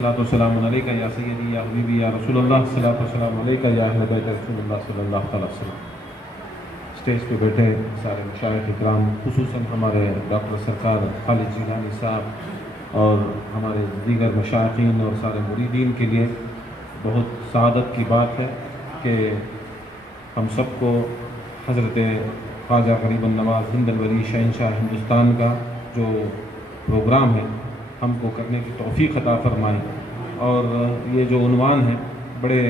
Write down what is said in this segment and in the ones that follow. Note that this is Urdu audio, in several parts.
والسلام علیکہ یا سیدی یا حبیبی یا رسول اللہ، والسلام علیکہ یا اہل بیت رسول اللہ صلی اللہ علیہ وسلم۔ اسٹیج پہ بیٹھے سارے مشائخ اکرام، خصوصاً ہمارے ڈاکٹر سرکار خالد جیلانی صاحب اور ہمارے دیگر مشائخین اور سارے مریدین کے لیے بہت سعادت کی بات ہے کہ ہم سب کو حضرت خواجہ غریب النواز ہند الولی شہنشاہ ہندوستان کا جو پروگرام ہے ہم کو کرنے کی توفیق عطا فرمائے۔ اور یہ جو عنوان ہے بڑے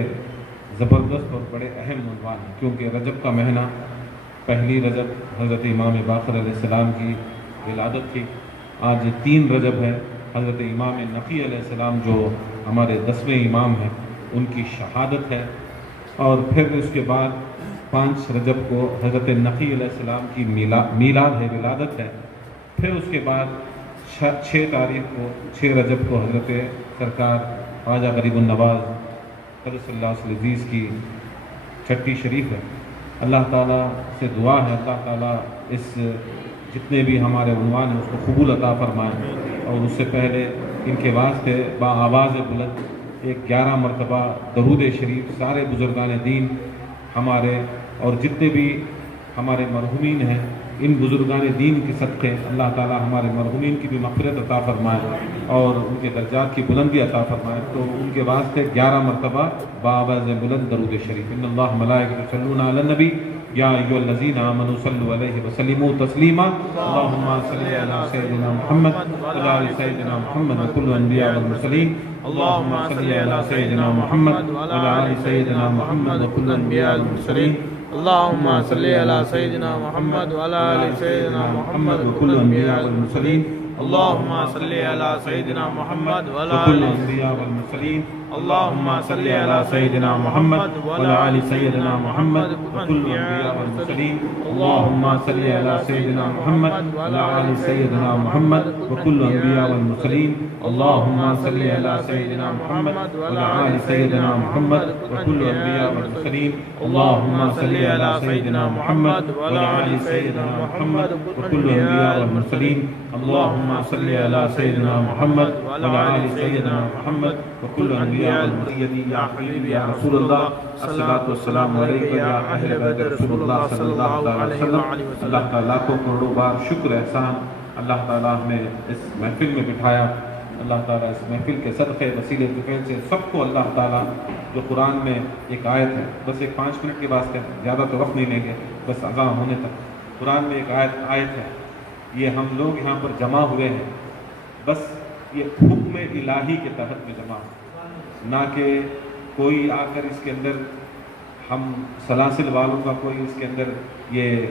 زبردست اور بڑے اہم عنوان ہے، کیونکہ رجب کا مہینہ پہلی رجب حضرت امام باقر علیہ السلام کی ولادت تھی۔ آج 3 رجب ہے، حضرت امام نقی علیہ السلام جو ہمارے 10ویں امام ہیں ان کی شہادت ہے، اور پھر اس کے بعد 5 رجب کو حضرت نقی علیہ السلام کی میلاد ہے، ولادت ہے۔ پھر اس کے بعد 6 تاریخ کو 6 رجب کو حضرت سرکار خواجہ غریب النواز قدس اللہ عزیز کی چھٹی شریف ہے۔ اللہ تعالیٰ سے دعا ہے اللہ تعالیٰ اس جتنے بھی ہمارے عنوان ہیں اس کو قبول عطا فرمائیں، اور اس سے پہلے ان کے واسطے با آواز بلند 11 مرتبہ درود شریف سارے بزرگان دین ہمارے اور جتنے بھی ہمارے مرحومین ہیں ان بزرگان دین کے صدقے اللہ تعالیٰ ہمارے مرحومین کی بھی مغفرت عطا فرمائے اور ان کے درجات کی بلندی عطا فرمائے۔ تو ان کے واسطے 11 مرتبہ بآواز بلند درود شریف۔ ان اللہ ملائکۃ یصلون علی النبی یا ایھا الذین آمنوا صلوا علیہ وسلموا تسلیما۔ اللہم صل علی سیدنا محمد وعلی آل سیدنا محمد وکل الانبیاء والمرسلین۔ اللہم صل علی سیدنا محمد وعلی آل سیدنا محمد وکل الانبیاء والمرسلین۔ اللہم صلی علی سیدنا محمد وعلی آل سیدنا محمد وکل الانبیاء والمرسلین۔ اللہم صلی علی سیدنا محمد وعلی وکل آل الانبیاء والمرسلین۔ اللہم صلی علی سیدنا محمد وعلی آل سیدنا محمد وکل الانبیاء والمرسلین۔ اللہم صل علی سیدنا محمد وعلی آل سیدنا محمد وکل الانبیاء والمرسلین۔ اللہم صل علی سیدنا محمد وعلی آل سیدنا محمد وکل الانبیاء والمرسلین۔ اللہم صل علی سیدنا محمد وعلی آل سیدنا محمد وکل الانبیاء والمرسلین۔ اللہم صل علی سیدنا محمد وعلی آل سیدنا محمد وکل الانبیاء والمرسلین۔ یا حبیبی یا رسول اللہ، الصلاۃ والسلام علیکہ یا اہل بیت رسول اللہ صلی اللہ علیہ وسلم۔ اللہ کا لاکھوں کروڑوں بار شکر احسان، اللہ تعالیٰ ہمیں اس محفل میں بٹھایا۔ اللہ تعالیٰ اس محفل کے صدقے وسیلے طفیل سے سب کو اللہ تعالیٰ جو قرآن میں ایک آیت ہے، بس ایک 5 منٹ کے واسطے زیادہ تو وقت نہیں لیں گے، بس اذان ہونے تک۔ قرآن میں ایک آیت ہے، یہ ہم لوگ یہاں پر جمع ہوئے ہیں بس یہ حکم الہی کے تحت میں جمع ہوئے، نہ کہ کوئی آ کر اس کے اندر ہم سلاسل والوں کا کوئی اس کے اندر یہ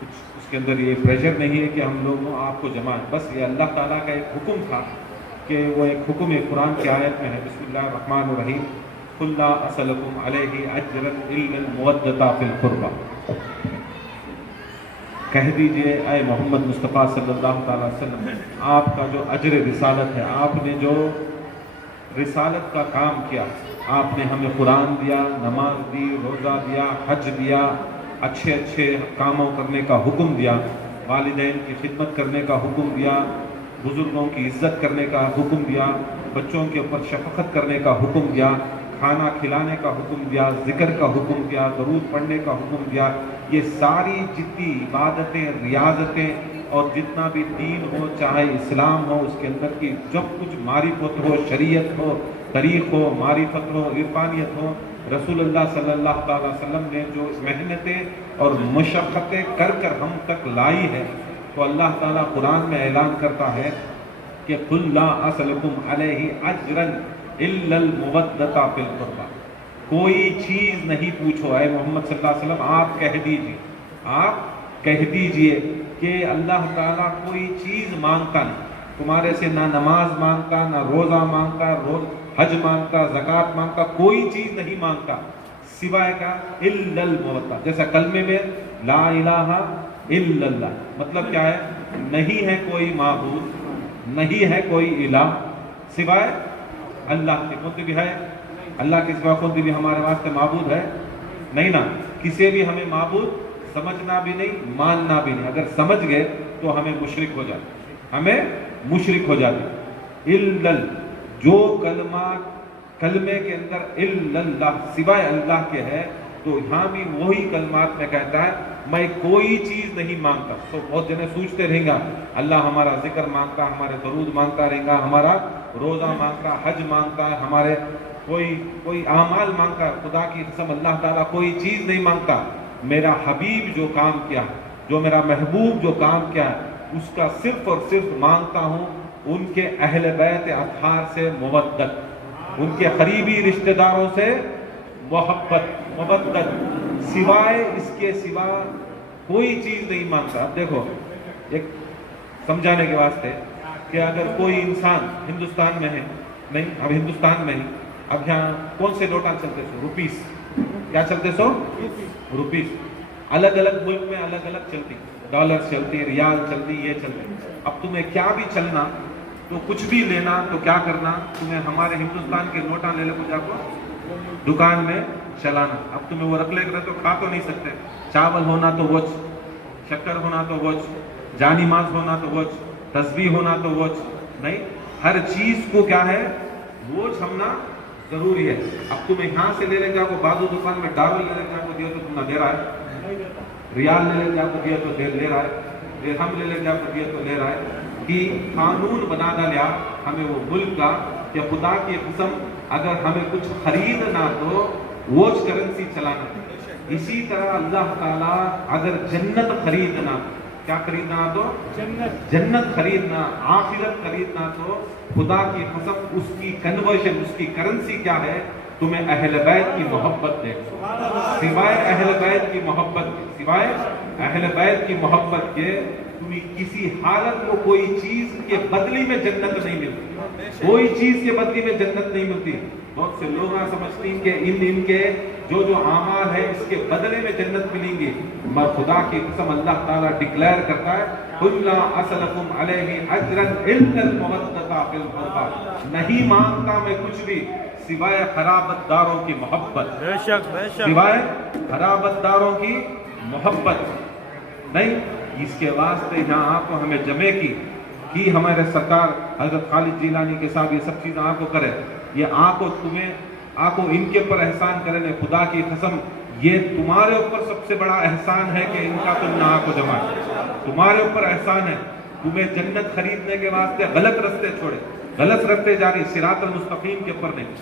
کچھ اس کے اندر یہ پریشر نہیں ہے کہ ہم لوگ آپ کو جمع ہے، بس یہ اللہ تعالیٰ کا ایک حکم تھا کہ وہ ایک حکم قرآن کی آیت میں ہے، بسم اللہ الرحمن الرحیم، قل لا اسألکم علیہ اجرا الا المودۃ فی القربى۔ کہہ دیجئے اے محمد مصطفیٰ صلی اللہ تعالیٰ وسلم، آپ کا جو اجر رسالت ہے، آپ نے جو رسالت کا کام کیا، آپ نے ہمیں قرآن دیا، نماز دی، روزہ دیا، حج دیا، اچھے کاموں کرنے کا حکم دیا، والدین کی خدمت کرنے کا حکم دیا، بزرگوں کی عزت کرنے کا حکم دیا، بچوں کے اوپر شفقت کرنے کا حکم دیا، کھانا کھلانے کا حکم دیا، ذکر کا حکم دیا، درود پڑھنے کا حکم دیا۔ یہ ساری جتنی عبادتیں، ریاضتیں اور جتنا بھی دین ہو، چاہے اسلام ہو، اس کے اندر کی جب کچھ معرفت ہو، شریعت ہو، طریق ہو، معرفت ہو، عرفانیت ہو، رسول اللہ صلی اللہ تعالیٰ وسلم نے جو محنتیں اور مشقتیں کر ہم تک لائی ہے، تو اللہ تعالیٰ قرآن میں اعلان کرتا ہے کہ قل لا اسألکم علیہ اجرا الا المودۃ فی القربى۔ کوئی چیز نہیں پوچھو اے محمد صلی اللہ علیہ وسلم، آپ کہہ دیجئے کہ اللہ تعالیٰ کوئی چیز مانگتا نہیں تمہارے سے، نہ نماز مانگتا، نہ روزہ مانگتا، حج مانگتا، زکوٰۃ مانگتا، کوئی چیز نہیں مانگتا سوائے کا الا المودۃ۔ جیسا کلمے میں لا الہ الا اللہ، مطلب کیا ہے؟ نہیں ہے کوئی معبود، نہیں ہے کوئی الہ سوائے اللہ کے۔ خود بھی ہے اللہ کے سوا، خود بھی ہمارے واسطے معبود ہے نہیں نا، کسی بھی ہمیں معبود سمجھنا بھی نہیں، ماننا بھی نہیں۔ اگر سمجھ گئے تو ہمیں مشرک ہو جاتے، جو کلمے کے اندر اللہ سوائے اللہ کے ہے، تو یہاں بھی وہی کلمات میں کہتا ہے میں کوئی چیز نہیں مانگتا. تو بہت جنے سوچتے رہیں گا اللہ ہمارا ذکر مانگتا، ہمارے درود مانگتا رہیں گا، ہمارا روزہ مانگتا، حج مانگتا ہے، ہمارے کوئی اعمال مانگتا ہے. خدا کی قسم اللہ تعالیٰ کوئی چیز نہیں مانگتا. میرا حبیب جو کام کیا، جو میرا محبوب جو کام کیا، اس کا صرف اور صرف مانگتا ہوں ان کے اہل بیت اطہار سے مودت، ان کے قریبی رشتہ داروں سے محبت، سوائے اس کے سوا کوئی چیز نہیں مانگتا. اب دیکھو ایک سمجھانے کے واسطے کہ اگر کوئی انسان ہندوستان میں ہے، نہیں اب ہندوستان میں ہی، اب یہاں کون سے نوٹاں چلتے سو؟ روپیز. کیا چلتے سو؟ روپیز. الگ الگ ملک میں الگ الگ چلتی، ڈالر چلتی، ریال چلتی، یہ چلتی. اب تمہیں کیا بھی چلنا تو کچھ بھی لینا تو کیا کرنا، تمہیں ہمارے ہندوستان کے نوٹاں لے لے کو جا کو دکان میں چلانا. اب تمہیں وہ رکھ لے کر تو کھا تو نہیں سکتے. چاول ہونا تو وچ، شکر ہونا تو وچ، جانی ماز ہونا تو وچ، تسبیح ہونا تو وچ. نہیں، ہر چیز کو کیا ہے وہ چھمنا ضروری ہے. اب تمہیں یہاں سے لے لے جا کو بازو دکان میں ڈالر لے لے جا کو دیا تو تم نہ دے رہا ہے، ریال لے لے جا کو دیا تو لے رہا ہے، درہم لے لے جا کو دیا تو لے رہا ہے. کہ قانون بنا ڈالیا ہمیں وہ ملک کا کہ خدا کی قسم اگر ہمیں کچھ خریدنا تو ووچ کرنسی چلانا. اسی طرح اللہ تعالیٰ اگر جنت خریدنا، کیا خریدنا تو جنت خریدنا، آخرت خریدنا، تو خدا کی قسم اس کی کنورشن، اس کی کرنسی کیا ہے؟ تمہیں اہل بیت کی محبت دے. سوائے اہل بیت کی محبت کے، سوائے اہل بیت کی محبت کے تمہیں کسی حالت کو کوئی چیز کے بدلی میں جنت نہیں ملتی. کوئی چیز کے بدلی میں جنت نہیں ملتی. بہت سے لوگ سمجھتے ہیں کہ ان کے جو اعمال ہے اس کے بدلے میں جنت ملیں گی. مگر خدا کی قسم اللہ تعالیٰ ڈکلیئر کرتا ہے قُلْ لَا أَسْأَلُكُمْ عَلَيْهِ أَجْرًا إِلَّا الْمَوَدَّةَ فِي الْقُرْبَى. نہیں مانگتا میں کچھ بھی سوائے قرابت داروں کی محبت، بے شک سوائے قرابت داروں کی محبت. نہیں، اس کے واسطے یہاں آپ کو ہمیں جمع کی ہمارے سرکار حضرت خالد جیلانی کے ساتھ یہ سب چیزیں آپ کو کرے. یہ آپ کو تمہیں آپ کو ان کے اوپر احسان کرے. خدا کی قسم یہ تمہارے اوپر سب سے بڑا احسان ہے کہ ان کا تم نے آپ کو جمع ہے. تمہارے اوپر احسان ہے. تمہیں جنت خریدنے کے واسطے غلط رستے چھوڑے، غلط رستے جاری، صراط المستقیم کے اوپر نہیں.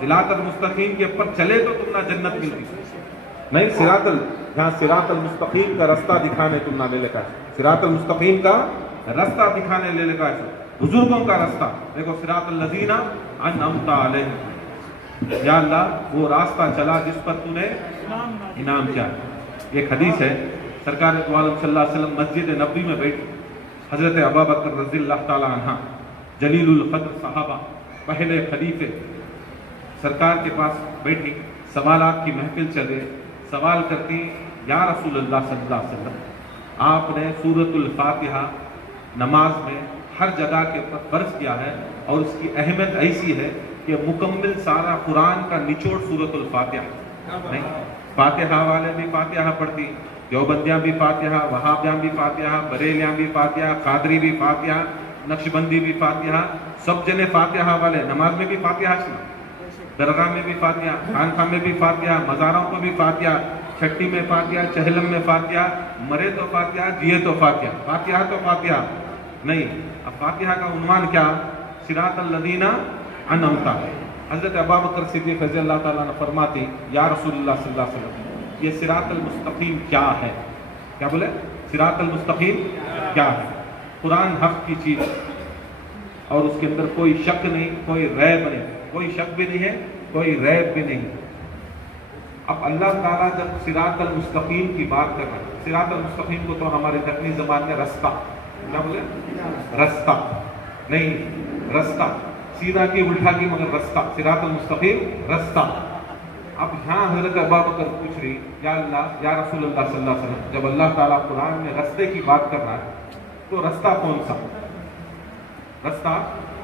صراط المستقیم کے اوپر چلے تو تم نہ جنت ملتی. نہیں، یہاں صراط المستقیم کا رستہ دکھانے تم نہ لے لے کا، صراط المستقیم کا رستہ دکھانے لے لے کا بزرگوں کا رستہ. دیکھو صراط الذین انعمت علیہم، یا اللہ وہ راستہ چلا جس پر تو نے انعام کیا. ایک حدیث ہے سرکار دو عالم صلی اللہ علیہ وسلم مسجد نبوی میں بیٹھ، حضرت ابوبکر رضی اللہ تعالی عنہ جلیل القدر صحابہ پہلے خلیفے سرکار کے پاس بیٹھی، سوالات کی محفل چلے. سوال کرتی یا رسول اللہ صلی اللہ علیہ وسلم آپ نے سورۃ الفاتحہ نماز میں ہر جگہ کے اوپر فرض کیا ہے اور اس کی اہمیت ایسی ہے کہ مکمل سارا قرآن کا نچوڑ سورۃ الفاتحہ. نہیں، فاتحہ والے بھی فاتحہ پڑھتی، دیوبندیاں بھی فاتحہ، وہابیاں بھی فاتحہ، بریلیاں بھی فاتحہ، قادری بھی فاتحہ، نقشبندی بھی فاتحہ، سب جنے فاتحہ والے. نماز میں بھی فاتحہ سنا، درگاہ میں بھی فاتحہ، خانقاہ میں بھی فاتحہ، مزاروں کو بھی فاتحہ، چھٹی میں فاتحہ، چہلم میں فاتحہ، مرے تو فاتحہ، جیے تو فاتحہ. فاتحہ تو فاتحہ نہیں. اب فاتحہ کا عنوان کیا؟ صراط الذین انعمت. حضرت ابوبکر صدیق رضی اللہ تعالیٰ نے فرماتی یا رسول اللہ صلی اللہ علیہ وسلم یہ صراط المستقیم کیا ہے؟ کیا بولے؟ صراط المستقیم کیا ہے؟ قرآن حق کی چیز اور اس کے اندر کوئی شک نہیں، کوئی ریب نہیں، کوئی شک بھی نہیں ہے، کوئی ریب بھی نہیں. اب اللہ تعالیٰ جب صراط المستقیم کی بات کر رہا ہے، صراط المستقیم کو تو ہمارے دکنی زبان میں رستہ، کیا بولے؟ رستہ نہیں، رستہ سیدھا کی الٹا کی مگر رستہ، صراط المستقیم رستہ. اب یہاں حضرت ابوبکر پوچھ رہی یا اللہ یا رسول اللہ صلی اللہ علیہ وسلم جب اللہ تعالیٰ قرآن میں رستے کی بات کر رہا ہے تو رستہ کون سا؟ رستہ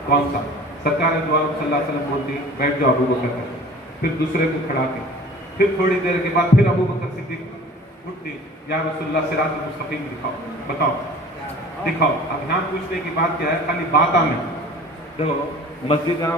کون سا؟ سرکار دو عالم صلی اللہ علیہ وسلم بولتی بیٹھ جاؤ ابوبکر کر، پھر دوسرے کو کھڑا کے، پھر تھوڑی دیر کے بعد پھر ابوبکر صدیق اٹھتی یا رسول اللہ صراط المستقیم دکھاؤ، بتاؤ دکھاؤ. اب یہاں پوچھنے کی بات کیا ہے؟ خالی باتاں میں دیکھو مسجد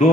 2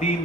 3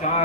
4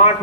8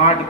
8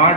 8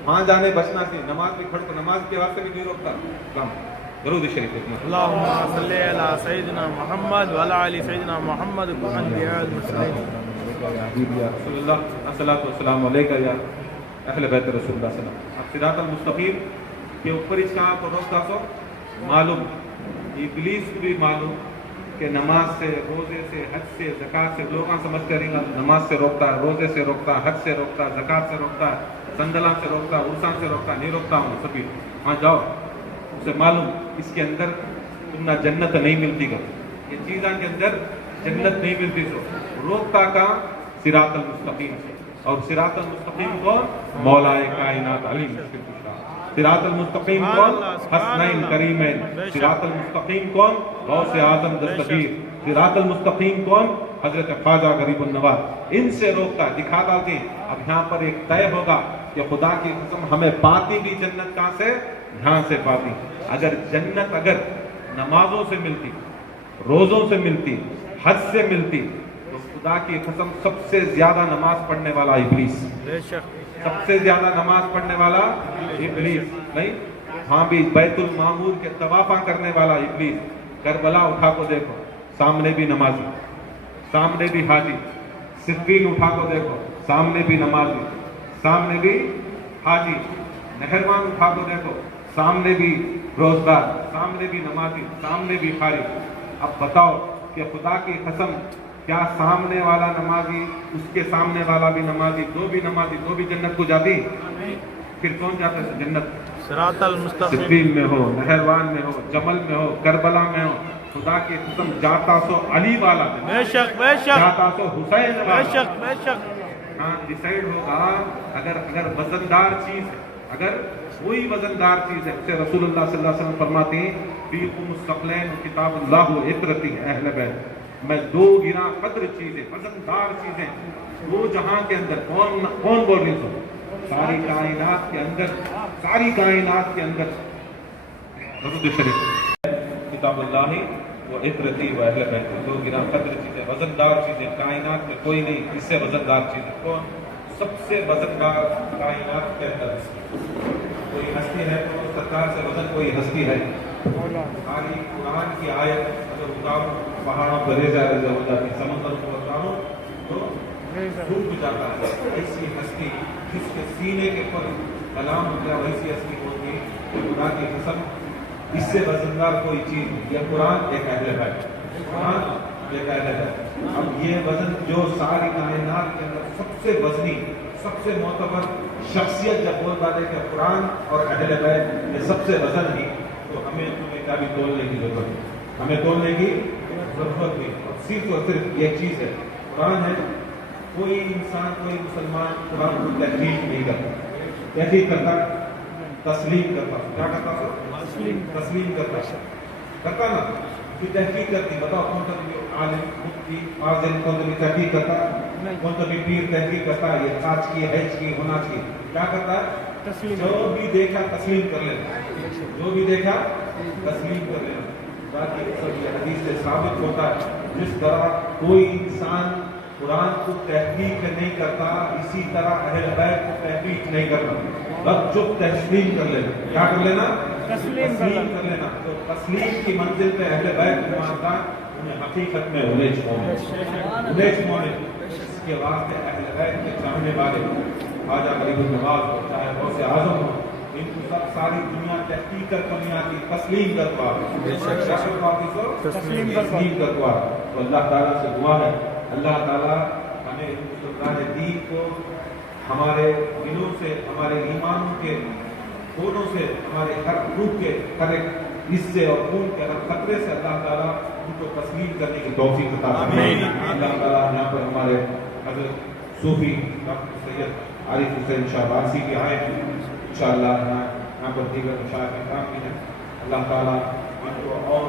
وہاں جانے بچنا سی نماز بھی کھڑ کو نماز کے واسطے بھی نہیں روکتا اسلام درود شریف اللهم صل على سيدنا محمد وعلى ال سيدنا محمد وانبياء المرسلين رسول اللہ الصلوۃ والسلام علیکہ یا اہل بیت رسول اللہ صلی اللہ علیہ وسلم اب صراط المستقیم کے اوپر اس کہاں کو روکتا سو معلوم ابلیس کو بھی معلوم کہ نماز سے روزے سے حج سے زکوٰۃ سے لوگ سمجھ کریں گا نماز سے روکتا ہے روزے سے روکتا ہے حج سے روکتا ہے زکوٰۃ سے روکتا ہے سندلان سے روکتا ہے عرسان سے روکتا ہے نہیں روکتا ہوں سبھی وہاں جاؤ اسے معلوم اس کے اندر تم نہ جنت نہیں ملتی گا یہ چیزاں کے اندر جنت نہیں ملتی سو روکتا کا صراط المستقیم سے اور صراط المستقیم کون مولا کائنات علی مشکل کشا صراط المستقیم کون حسنین کریمین صراط المستقیم کون غوث اعظم دستگیر صراط المستقیم کون حضرت خواجہ غریب النواز ان سے روکتا ہے دکھا ڈالتے اب یہاں پر ایک طے ہوگا کہ خدا کی قسم ہمیں پاتی بھی جنت کہاں سے یہاں سے پاتی اگر جنت اگر نمازوں سے ملتی روزوں سے ملتی حج سے ملتی تو خدا کی قسم سب سے زیادہ نماز پڑھنے والا ابلیس سب سے زیادہ نماز پڑھنے والا ابلیس نہیں ہاں بھی بیت المعمور کے طوافاں کرنے والا ابلیس کربلا اٹھا کو دیکھو سامنے بھی نمازی سامنے بھی حاجی صفین اٹھا کو دیکھو سامنے بھی نمازی سامنے بھی حاجی نہروان اٹھا کو دیکھو سامنے بھی روزگار سامنے بھی نمازی سامنے بھی خارج اب بتاؤ کہ خدا کی قسم کیا سامنے والا نمازی اس کے سامنے والا بھی نمازی دو بھی جنت کو جاتی پھر کون جاتا ہے جنت صراط المستقیم صفین میں ہو نہروان میں ہو جمل میں ہو کربلا میں ہو خدا کی قسم جاتا سو علی والا بے شک جاتا سو حسین والا بے شک ہاں ڈیسائیڈ ہوگا اگر وزندار چیز ہے اگر وہی وزندار چیز ہے جسے رسول اللہ صلی اللہ علیہ وسلم فرماتے ہیں فیکم الثقلین کتاب اللہ و عطرتی اہل بیت میں دو گراں قدر چیزیں وزندار چیزیں وہ جہاں کے اندر کون بول رہی سو ساری کائنات کے اندر درود شریف کتاب اللہ و عطرتی و اہل بیت دو گراں قدر چیزیں وزندار چیزیں کائنات میں کوئی نہیں اس سے وزندار چیزیں کون سب سے وزندار کائنات کے اندر کوئی ہستی ہے تو سرکار سے وزن کوئی ہستی ہے ساری قرآن کی آیت اگر اتاروں پہاڑوں پر ریزہ ہو جاتی سمندر کو اتاروں تو ڈوب جاتا ہے ایسی ہستی جس کے سینے کے پر کلام ہو گیا ویسی ہستی ہوتی کہ خدا کی قسم اس سے وزندار کوئی چیز نہیں یہ قرآن ایک اہل ہے قرآن ایک اہل ہے اب یہ وزن جو ساری کائنات کے اندر سب سے وزنی سب سے معتبر شخصیت جب بول پاتے کہ قرآن اور اہل بیت یہ سب سے وزن ہی تو ہمیں کیا بھی تولنے کی ضرورت ہے ہمیں تولنے کی ضرورت نہیں صرف اور صرف یہ چیز ہے قرآن ہے کوئی انسان کوئی مسلمان قرآن کو تحقیق نہیں کرتا تحقیق کرتا تسلیم کرتا کیا کرتا تسلیم کرتا نا کہ تحقیق کرتی بتاؤ کون سا بھی عالم مفتی فاضل کون سا بھی تحقیق کرتا کون سا بھی پیر تحقیق کرتا یہ سچ کی حج کی ہونا چاہیے کیا کرتا ہے جو بھی دیکھا تسلیم کر لینا جو بھی دیکھا تسلیم کر لینا باقی سب یہ حدیث سے ثابت ہوتا ہے جس طرح کوئی انسان قرآن کو تحقیق نہیں کرتا اسی طرح اہل بیت کو تحقیق نہیں کرنا بس چپ تسلیم کر لینا کیا کر لینا تسلیم کر لینا تو تسلیم کی منزل پہ اہل بیت کو مانتا انہیں حقیقت میں الیچ مونے اس کے واسطے اہل بیت کے چاہنے والے خواجہ غریب النواز ہو چاہے غوث اعظم ہو ان کو سب ساری دنیا تحقیق کر نہیں آتی تسلیم کروا تسلیم کروا تو اللہ تعالیٰ سے دعا ہے اللہ تعالیٰ ہمیں مسلمان دین کو ہمارے دلوں سے ہمارے ایمانوں کے خونوں سے ہمارے ہر روح کے ہر ایک حصے اور خون کے ہر خطرے سے اللہ تعالیٰ ان کو تسلیم کرنے کی توفیق عطا فرمائے اللہ تعالیٰ یہاں پر ہمارے حضرت صوفی ڈاکٹر سید عارف حسین شاہ بارسی بھی آئے انشاءاللہ یہاں پر دیگر مشاہد اکرام بھی ہیں اللہ تعالیٰ ان کو اور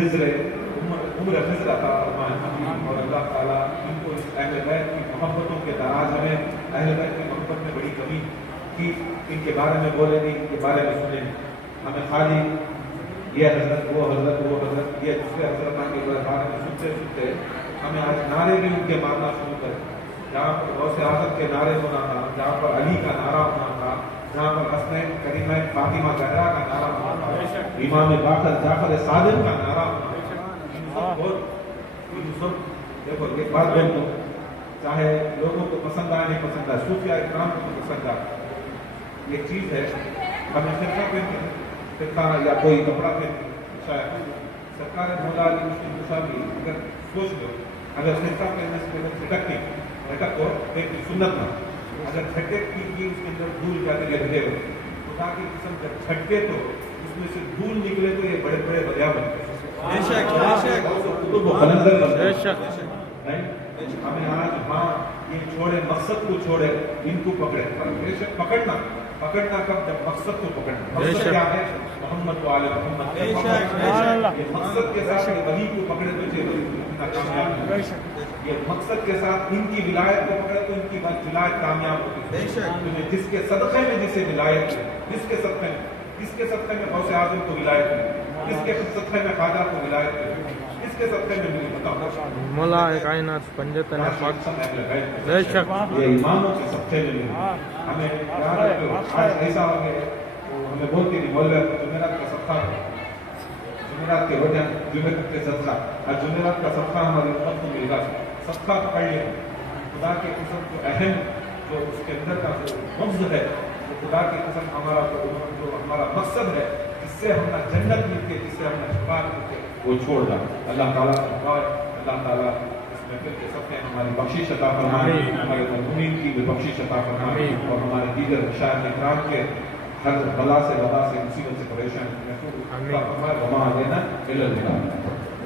عمر خضر عطا فرمائے اور اللہ تعالیٰ ان کو اس اہل بیت کی محبتوں کے دراز ہمیں اہل بیت کی محبت میں بڑی کمی کی ان کے بارے میں بولے نہیں ان کے بارے میں سنیں ہمیں خالی یہ حضرت وہ حضرت یہ دوسرے حضرت کے بارے میں سنتے ہمیں آج نعرے بھی ان کے مارنا شروع کریں جہاں پر غوث اعظم کے نعرے ہونا تھا، جہاں پر علی کا نعرہ ہونا تھا، جہاں پر حسنین کریمین فاطمہ زہرا کا نعرہ ہونا تھا، امام باقر جعفر صادق کا نعرہ ہونا تھا، دیکھو ایک بات بول دو، چاہے لوگوں کو پسند آئے نہیں پسند آئے، صوفیاء اکرام کو تو پسند آئے، ایک چیز ہے ہمیں فرقہ پہنتے ہیں، فرقہ یا کوئی کپڑا پہنتے ہیں، شاید سرکار مولا علی مسلم موسیٰ بھی اگر سوچ لو، اگر فرقہ پہننے سے پہلے جھٹک کو ایک سنت نہ، اگر جھٹک کی اس کے اندر دھول جاتے لگے ہو، خدا کی قسم جب جھٹکے تو اس میں سے دھول نکلے تو یہ بڑے بڑے بدیا بنتے ہیں، ہمیں آج ہاں یہ چھوڑے، مقصد کو چھوڑے، ان کو پکڑے، بے شک پکڑنا کب جب مقصد کو پکڑنا، مقصد کیا ہے؟ محمد و آل محمد، یہ مقصد کے ساتھ ولی کو پکڑے تو یہ مقصد کے ساتھ ان کی ولایت کو پکڑے تو ان کی ولایت کامیاب ہوتی ہے، جس کے صدقے میں جسے ولایت ہے، جس کے صدقے میں غوث اعظم کو ولایت ہے، جس کے صدقے میں خواجہ کو ولایت ہے، جس کے صدقے میں مجھے بتاؤ مولا کائنات پنجتن پاک بے شک یہ اماموں کے صدقے میں ملی، ہمیں یاد رکھو آج ایسا ہو گیا ہمیں بولتے نہیں بول رہے جمعرات کا صدقہ، جمعرات کے وجہ جمعرات کے صدقہ، اور جمعرات کا صدقہ ہماری امت کو مل گا، صدقہ پکڑ لیں، خدا کی قسم جو اہم جو اس کے اندر کا جو مقصد ہے، وہ خدا کی قسم ہمارا جو ہمارا مقصد ہے، جس سے ہم نہ جنت ملتے، جس سے ہم نہ شفاعت ملتے، وہ چھوڑ دا۔ اللہ تعالیٰ سے دعا ہے اللہ تعالیٰ اس محفل کے سب نے ہماری بخشش عطا فرمائے، ہمارے مرحومین کی بھی بخشش عطا فرمائے، اور ہمارے دیگر مشائخ اکرام کے ہر بلا سے وبا سے مصیبت سے پریشان محفوظ عطا فرمائے، وما علینا الا البلاغ۔